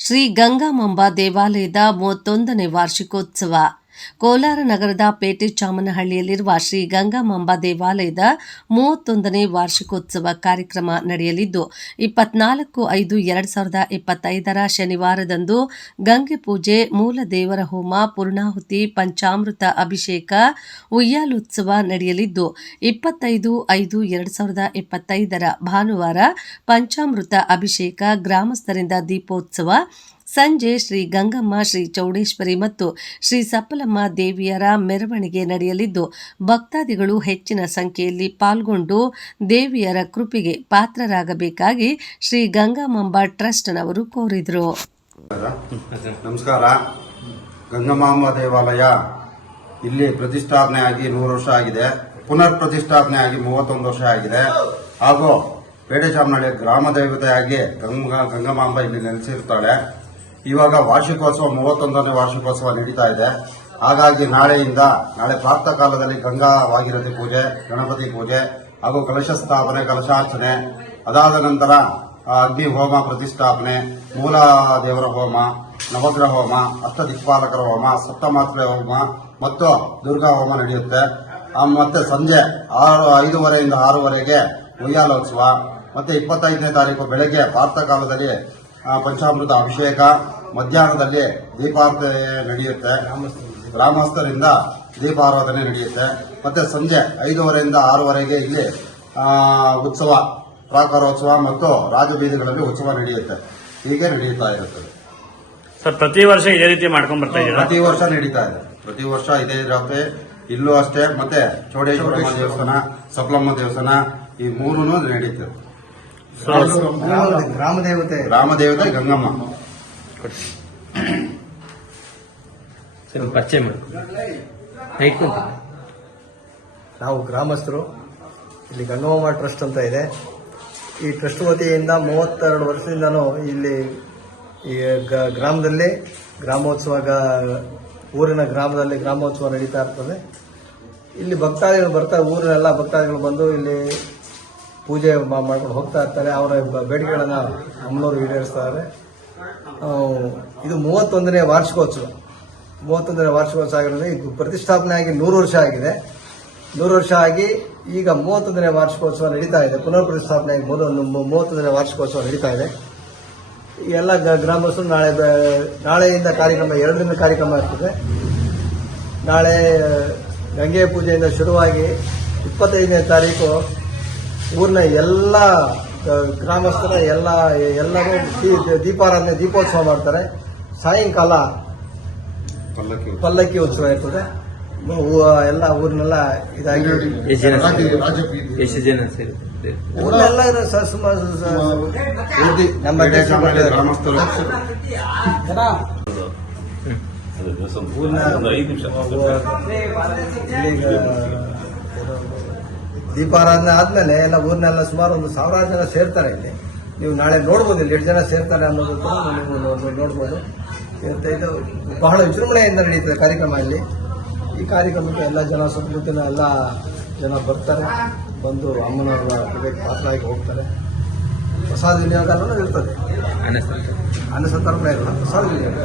ಶ್ರೀ ಗಂಗಾಮಾಂಬಾ ದೇವಾಲಯದ ಮೂವತ್ತೊಂದನೇ ವಾರ್ಷಿಕೋತ್ಸವ. ಕೋಲಾರ ನಗರದ ಪೇಟೆ ಚಾಮನಹಳ್ಳಿಯಲ್ಲಿರುವ ಶ್ರೀ ಗಂಗಾಮಾಂಬ ದೇವಾಲಯದ ಮೂವತ್ತೊಂದನೇ ವಾರ್ಷಿಕೋತ್ಸವ ಕಾರ್ಯಕ್ರಮ ನಡೆಯಲಿದ್ದು, ಇಪ್ಪತ್ನಾಲ್ಕು ಐದು ಎರಡು ಸಾವಿರದ ಇಪ್ಪತ್ತೈದರ ಶನಿವಾರದಂದು ಗಂಗೆ ಪೂಜೆ, ಮೂಲ ದೇವರ ಹೋಮ, ಪೂರ್ಣಾಹುತಿ, ಪಂಚಾಮೃತ ಅಭಿಷೇಕ, ಉಯ್ಯಾಲೋತ್ಸವ ನಡೆಯಲಿದ್ದು, ಇಪ್ಪತ್ತೈದು ಐದು ಎರಡು ಸಾವಿರದ ಇಪ್ಪತ್ತೈದರ ಭಾನುವಾರ ಪಂಚಾಮೃತ ಅಭಿಷೇಕ ಗ್ರಾಮಸ್ಥರಿಂದ ದೀಪೋತ್ಸವ ಸಂಜೆ ಶ್ರೀ ಗಂಗಮ್ಮ, ಶ್ರೀ ಚೌಡೇಶ್ವರಿ ಮತ್ತು ಶ್ರೀ ಸಪ್ಪಲಮ್ಮ ದೇವಿಯರ ಮೆರವಣಿಗೆ ನಡೆಯಲಿದ್ದು, ಭಕ್ತಾದಿಗಳು ಹೆಚ್ಚಿನ ಸಂಖ್ಯೆಯಲ್ಲಿ ಪಾಲ್ಗೊಂಡು ದೇವಿಯರ ಕೃಪೆಗೆ ಪಾತ್ರರಾಗಬೇಕಾಗಿ ಶ್ರೀ ಗಂಗಾಮಾಂಬಾ ಟ್ರಸ್ಟ್ನವರು ಕೋರಿದರು. ನಮಸ್ಕಾರ. ಗಂಗಮಾಂಬ ದೇವಾಲಯ ಇಲ್ಲಿ ಪ್ರತಿಷ್ಠಾಪನೆ ಆಗಿ ನೂರು ವರ್ಷ ಆಗಿದೆ. ಪುನರ್ ಪ್ರತಿಷ್ಠಾಪನೆ ಆಗಿ ಮೂವತ್ತೊಂದು ವರ್ಷ ಆಗಿದೆ. ಹಾಗೂ ಪೇಟೆಚಾಮನಹಳ್ಳಿ ಗ್ರಾಮ ದೇವತೆಯಾಗಿ ಗಂಗ ಗಂಗಮಾಂಬ ಇಲ್ಲಿ ನೆಲೆಸಿರ್ತಾಳೆ. ಇವಾಗ ವಾರ್ಷಿಕೋತ್ಸವ, ಮೂವತ್ತೊಂದನೇ ವಾರ್ಷಿಕೋತ್ಸವ ನಡೀತಾ ಇದೆ. ಹಾಗಾಗಿ ನಾಳೆಯಿಂದ, ನಾಳೆ ಪ್ರಾತಃ ಕಾಲದಲ್ಲಿ ಗಂಗಾ ಪೂಜೆ, ಗಣಪತಿ ಪೂಜೆ ಹಾಗೂ ಕಲಶ ಸ್ಥಾಪನೆ, ಕಲಶಾರ್ಚನೆ, ಅದಾದ ನಂತರ ಅಗ್ನಿ ಹೋಮ ಪ್ರತಿಷ್ಠಾಪನೆ, ಮೂಲ ದೇವರ ಹೋಮ, ನವಗ್ರಹ ಹೋಮ ಅಷ್ಟ ದಿಕ್ಪಾಲಕರ ಹೋಮ, ಸಪ್ತಮಾತ್ರೆ ಹೋಮ ಮತ್ತು ದುರ್ಗಾ ಹೋಮ ನಡೆಯುತ್ತೆ. ಮತ್ತೆ ಸಂಜೆ ಆರು, ಐದೂವರೆಯಿಂದ ಆರೂವರೆಗೆ ಉಯ್ಯಾಲೋತ್ಸವ, ಮತ್ತೆ ಇಪ್ಪತ್ತೈದನೇ ತಾರೀಕು ಬೆಳಗ್ಗೆ ಪ್ರಾತಃ ಕಾಲದಲ್ಲಿ ಪಂಚಾಮೃತ ಅಭಿಷೇಕ ಮಧ್ಯಾಹ್ನದಲ್ಲಿ ದೀಪಾರಾಧನೆ ನಡೆಯುತ್ತೆ. ಗ್ರಾಮಸ್ಥರಿಂದ ದೀಪಾರಾಧನೆ ನಡೆಯುತ್ತೆ. ಮತ್ತೆ ಸಂಜೆ ಐದೂವರೆಯಿಂದ ಆರೂವರೆಗೆ ಇಲ್ಲಿ ಆ, ಉತ್ಸವ ಪ್ರಾಕಾರೋತ್ಸವ ಮತ್ತು ರಾಜಬೀದಿಗಳಲ್ಲಿ ಉತ್ಸವ ನಡೆಯುತ್ತೆ. ಹೀಗೆ ನಡೆಯುತ್ತಾ ಇರುತ್ತದೆ. ಸರ್ ಪ್ರತಿ ವರ್ಷ ಇದೇ ರೀತಿ ಮಾಡ್ಕೊಂಡ್ ಬರ್ತಾ ಇದ್ದೀರಾ? ಪ್ರತಿ ವರ್ಷ ನಡೀತಾ ಇದೆ. ಪ್ರತಿ ವರ್ಷ ಇದೇ ಇರುತ್ತೆ. ಇಲ್ಲೂ ಅಷ್ಟೇ ಮತ್ತೆ ಚೌಡೇಶ್ವರ ದೇವಸ್ಥಾನ ಸಪ್ಲಮ್ಮ ದೇವಸ್ಥಾನ ಈ ಮೂರೂ ನಡೀತದೆ ಗ್ರಾಮ ದೇವತೆ. ಗ್ರಾಮ ದೇವತೆ ಗಂಗಮ್ಮ. ಸ್ವಲ್ಪ ಪರಿಚಯ ಮಾಡಿ. ನಾವು ಗ್ರಾಮಸ್ಥರು, ಇಲ್ಲಿ ಗಂಗಮ್ಮ ಟ್ರಸ್ಟ್ ಅಂತ ಇದೆ. ಈ ಟ್ರಸ್ಟ್ ವತಿಯಿಂದ ಮೂವತ್ತೆರಡು ವರ್ಷದಿಂದನೂ ಇಲ್ಲಿ ಈ ಗ್ರಾಮದಲ್ಲಿ ಗ್ರಾಮೋತ್ಸವ ಊರಿನ ಗ್ರಾಮದಲ್ಲಿ ಗ್ರಾಮೋತ್ಸವ ನಡೀತಾ ಇರ್ತದೆ. ಇಲ್ಲಿ ಭಕ್ತಾದಿಗಳು ಬರ್ತಾ ಊರಿನೆಲ್ಲ ಭಕ್ತಾದಿಗಳು ಬಂದು ಇಲ್ಲಿ ಪೂಜೆ ಮಾಡ್ಕೊಂಡು ಹೋಗ್ತಾ ಇರ್ತಾರೆ. ಅವರ ಬೇಡಿಕೆಗಳನ್ನು ಅಮ್ಮನವರು ಈಡೇರಿಸ್ತಾರೆ ಇದು ಮೂವತ್ತೊಂದನೇ ವಾರ್ಷಿಕೋತ್ಸವ. ಮೂವತ್ತೊಂದನೇ ವಾರ್ಷಿಕೋತ್ಸವ ಆಗಿರೋದ್ರೆ ಇದು ಪ್ರತಿಷ್ಠಾಪನೆ ಆಗಿ ನೂರು ವರ್ಷ ಆಗಿದೆ. ನೂರು ವರ್ಷ ಆಗಿ ಈಗ ಮೂವತ್ತೊಂದನೇ ವಾರ್ಷಿಕೋತ್ಸವ ನಡೀತಾ ಇದೆ. ಪುನರ್ ಪ್ರತಿಷ್ಠಾಪನೆ ಆಗಿ ಮೊದಲು ಮೂವತ್ತೊಂದನೇ ವಾರ್ಷಿಕೋತ್ಸವ ನಡೀತಾ ಇದೆ. ಎಲ್ಲ ಗ್ರಾಮಸ್ಥರು ನಾಳೆ ನಾಳೆಯಿಂದ ಕಾರ್ಯಕ್ರಮ, ಎರಡರಿಂದ ಕಾರ್ಯಕ್ರಮ ಇರ್ತದೆ ನಾಳೆ ಗಂಗೆ ಪೂಜೆಯಿಂದ ಶುರುವಾಗಿ ಇಪ್ಪತ್ತೈದನೇ ತಾರೀಕು ಊರಿನ ಎಲ್ಲ ಗ್ರಾಮಸ್ಥರ ಎಲ್ಲ ಎಲ್ಲರೂ ದೀಪಾರಾಧನೆ ದೀಪೋತ್ಸವ ಮಾಡ್ತಾರೆ ಸಾಯಂಕಾಲ ಪಲ್ಲಕ್ಕಿ ಪಲ್ಲಕ್ಕಿ ಉತ್ಸವ ಇರ್ತದೆ ಎಲ್ಲ ಊರಿನೆಲ್ಲ ಇದಾಗಿ ಎಷ್ಟು ಜನ ಸೇರಿದೆ ಊರಿನೆಲ್ಲ ಇರೋ ಸ- ಸುಮಾರು ನಮ್ಮ ಗ್ರಾಮಸ್ಥರು ದೀಪಾರಾಧನೆ ಆದ್ಮೇಲೆ ಎಲ್ಲ ಊರಿನೆಲ್ಲ ಸುಮಾರು ಒಂದು ಸಾವಿರಾರು ಜನ ಸೇರ್ತಾರೆ ಇಲ್ಲಿ. ನೀವು ನಾಳೆ ನೋಡ್ಬೋದು ಇಲ್ಲಿ ಎಷ್ಟು ಜನ ಸೇರ್ತಾರೆ ಅನ್ನೋದು ಕೂಡ ನೀವು ನೋಡ್ಬೋದು. ಇವತ್ತು ಇದು ಬಹಳ ವಿಜೃಂಭಣೆಯಿಂದ ನಡೀತದೆ ಕಾರ್ಯಕ್ರಮ ಇಲ್ಲಿ. ಈ ಕಾರ್ಯಕ್ರಮಕ್ಕೆ ಎಲ್ಲ ಜನ ಸುತ್ತಮುತ್ತಲಿನ ಎಲ್ಲ ಜನ ಬರ್ತಾರೆ. ಬಂದು ಅಮ್ಮನವರ ಕಡೆಗೆ ಪಾತ್ರ ಆಗಿ ಹೋಗ್ತಾರೆ. ಪ್ರಸಾದ ವಿನಿಯೋಗ ಅನ್ನೋದು ಇರ್ತದೆ. ಅನ್ನ ಸಂತರ್ಪಣೆ ಇರಲ್ಲ ಪ್ರಸಾದ ವಿನಿಯೋಗ.